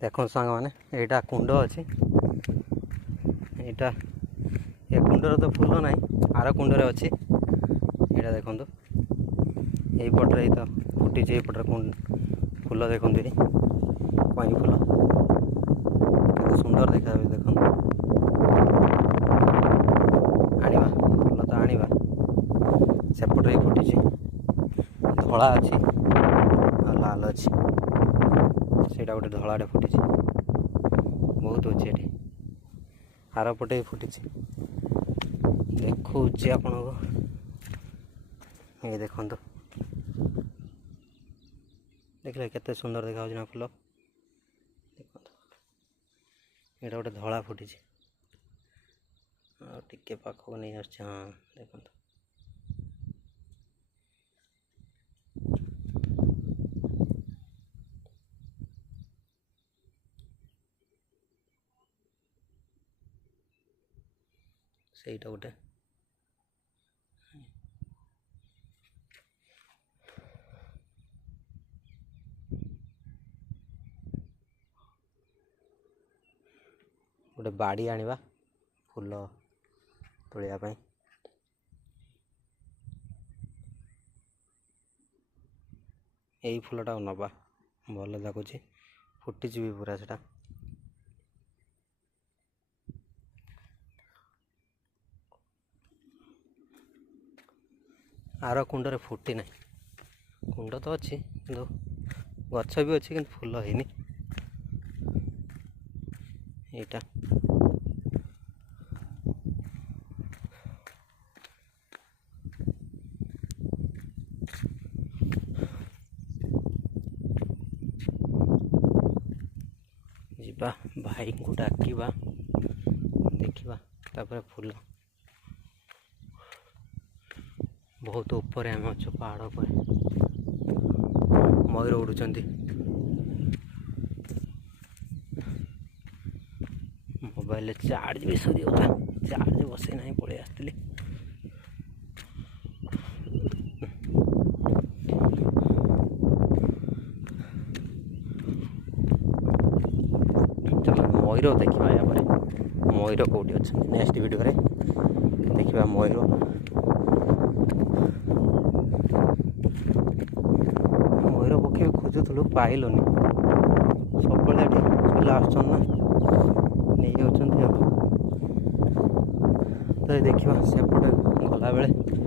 देखो सांग मैंने यहाँ कुंड अच्छी यहाँ ये कुंडर तो फूल ना आर कुंडर अच्छी यहाँ देखो यही पटे तो फुटी पटे फूल देखो कई फूल सुंदर देखा देखो आनिबा फूल तो आनिबा सेपटे ही फुटी धला अच्छी लाल अच्छी से गोटे धलाटे फुटी बहुत अच्छे ये आर पटे फुटी देखुची आपण ये देखो देखले केते सुंदर देखा ना फूल देखो ये गोटे धला फुटी टिके पाखक नहीं आस हाँ देखो ସେଇଟା ଗୋଟେ ଗୋଟେ ବାଡ଼ି ଆଣିବା ଫୁଲ ତୋଳିବା ପାଇଁ ଏଇ ଫୁଲଟା ନବା ଭଲ ଲାଗୁଛି ଫୁଟିଯିବି ପୁରା ସେଟା आर कुंडरे फुटी ना कुंड तो अच्छी कि गछ भी अच्छी कि फूल है यहाँ जीवा भाई को डाकिबा देखिबा तापर फूल बहुत ऊपर आम अच्छे पहाड़ पर मयूर उड़ुंट मोबाइल चार्ज भी सरीगला चार्ज बसई ना पड़े आसती चलो मयूर देखा या मयूर कौटी अच्छा नेक्स्ट वीडियो देखा मयूर मयूर पक्षी खोजुलु पाइलुनि सब पिला आसना नहीं जाऊँ तो देखा सेपटे गला बेले